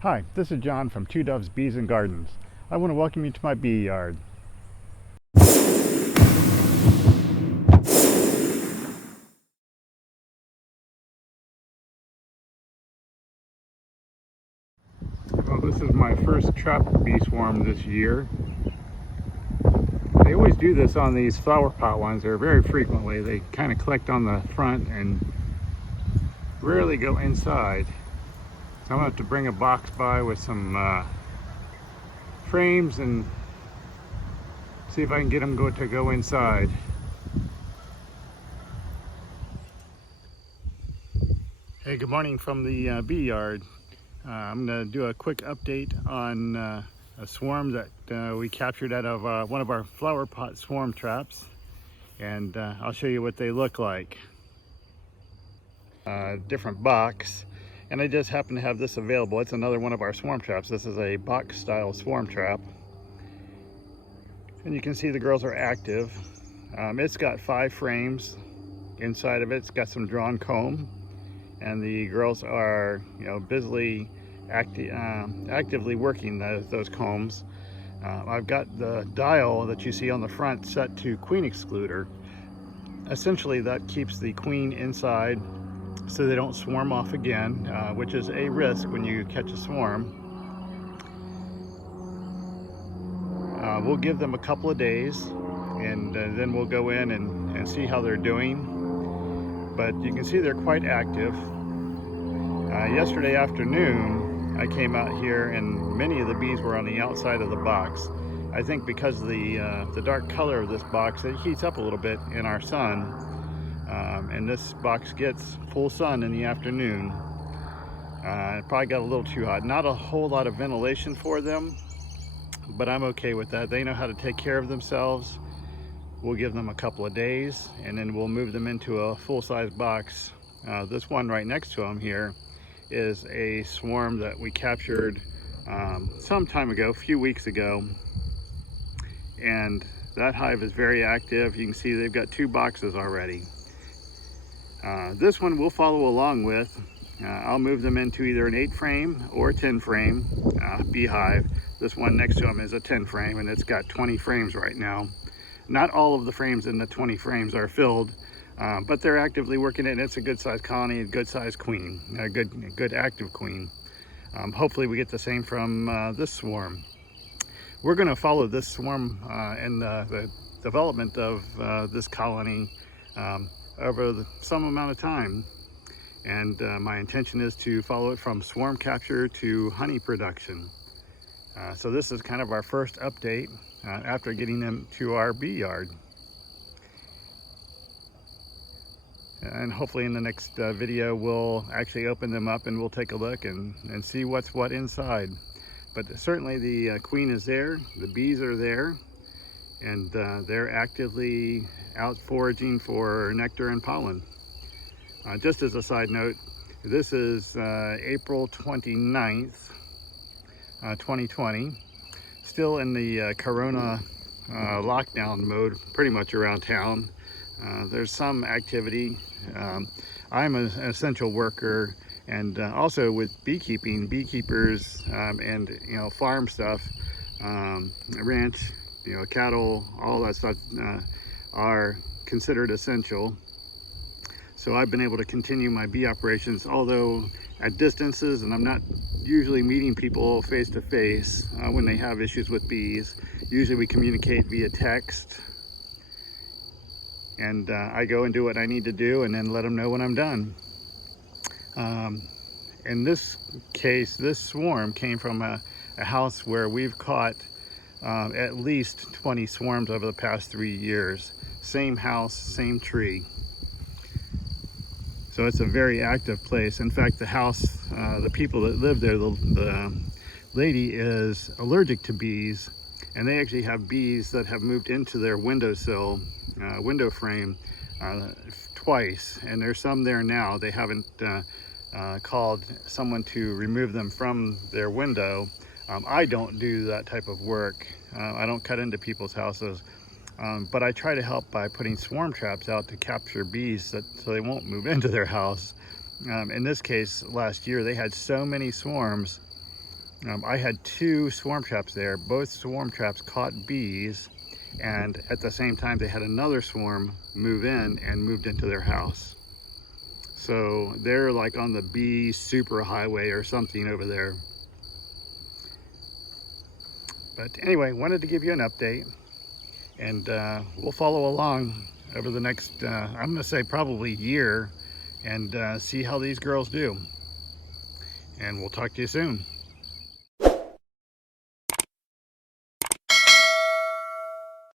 Hi, this is John from Two Doves Bees and Gardens. I want to welcome you to my bee yard. Well, this is my first trap bee swarm this year. They always do this on these flower pot ones, or very frequently. They kind of collect on the front and rarely go inside. So I'm going to have to bring a box by with some frames and see if I can get them to go inside. Hey, good morning from the bee yard. I'm going to do a quick update on a swarm that we captured out of one of our flower pot swarm traps, and I'll show you what they look like. Different box, and I just happen to have this available. It's another one of our swarm traps. This is a box style swarm trap, and you can see the girls are active. It's got 5 frames inside of it. It's got some drawn comb, and the girls are, busily actively working those combs. I've got the dial that you see on the front set to queen excluder. Essentially, that keeps the queen inside so they don't swarm off again, which is a risk when you catch a swarm. We'll give them a couple of days, and then we'll go in and see how they're doing. But you can see they're quite active. Yesterday afternoon, I came out here and many of the bees were on the outside of the box. I think because of the dark color of this box, it heats up a little bit in our sun. And this box gets full sun in the afternoon. It probably got a little too hot. Not a whole lot of ventilation for them, but I'm okay with that. They know how to take care of themselves. We'll give them a couple of days, and then we'll move them into a full-size box. This one right next to them here is a swarm that we captured some time ago, a few weeks ago, and that hive is very active. You can see they've got 2 boxes already. This one we'll follow along with. I'll move them into either an 8 frame or 10 frame beehive. This one next to them is a 10 frame, and it's got 20 frames right now. Not all of the frames in the 20 frames are filled, but they're actively working it, and it's a good sized colony, a good sized queen, a good active queen. Hopefully we get the same from this swarm. We're going to follow this swarm and the development of this colony over some amount of time, and my intention is to follow it from swarm capture to honey production. So this is kind of our first update after getting them to our bee yard. And hopefully in the next video we'll actually open them up and we'll take a look and see what's what inside. But certainly the queen is there, the bees are there, and they're actively out foraging for nectar and pollen. Just as a side note, this is April 29th, 2020. Still in the corona lockdown mode pretty much around town. There's some activity. I'm an essential worker, and also with beekeeping, beekeepers, and farm stuff, ranch, cattle, all that stuff are considered essential. So I've been able to continue my bee operations, although at distances, and I'm not usually meeting people face to face when they have issues with bees. Usually we communicate via text, and I go and do what I need to do and then let them know when I'm done. In this case, this swarm came from a house where we've caught at least 20 swarms over the past 3 years. Same house, same tree. So it's a very active place. In fact, the house, the people that live there, the lady is allergic to bees, and they actually have bees that have moved into their windowsill, window frame twice, and there's some there now. They haven't called someone to remove them from their window. I don't do that type of work. I don't cut into people's houses. But I try to help by putting swarm traps out to capture bees so they won't move into their house. In this case, last year they had so many swarms I had 2 swarm traps there. Both swarm traps caught bees, and at the same time they had another swarm move in and moved into their house. So they're like on the bee super highway or something over there. But anyway, wanted to give you an update, and we'll follow along over the next, I'm gonna say probably year, and see how these girls do. And we'll talk to you soon.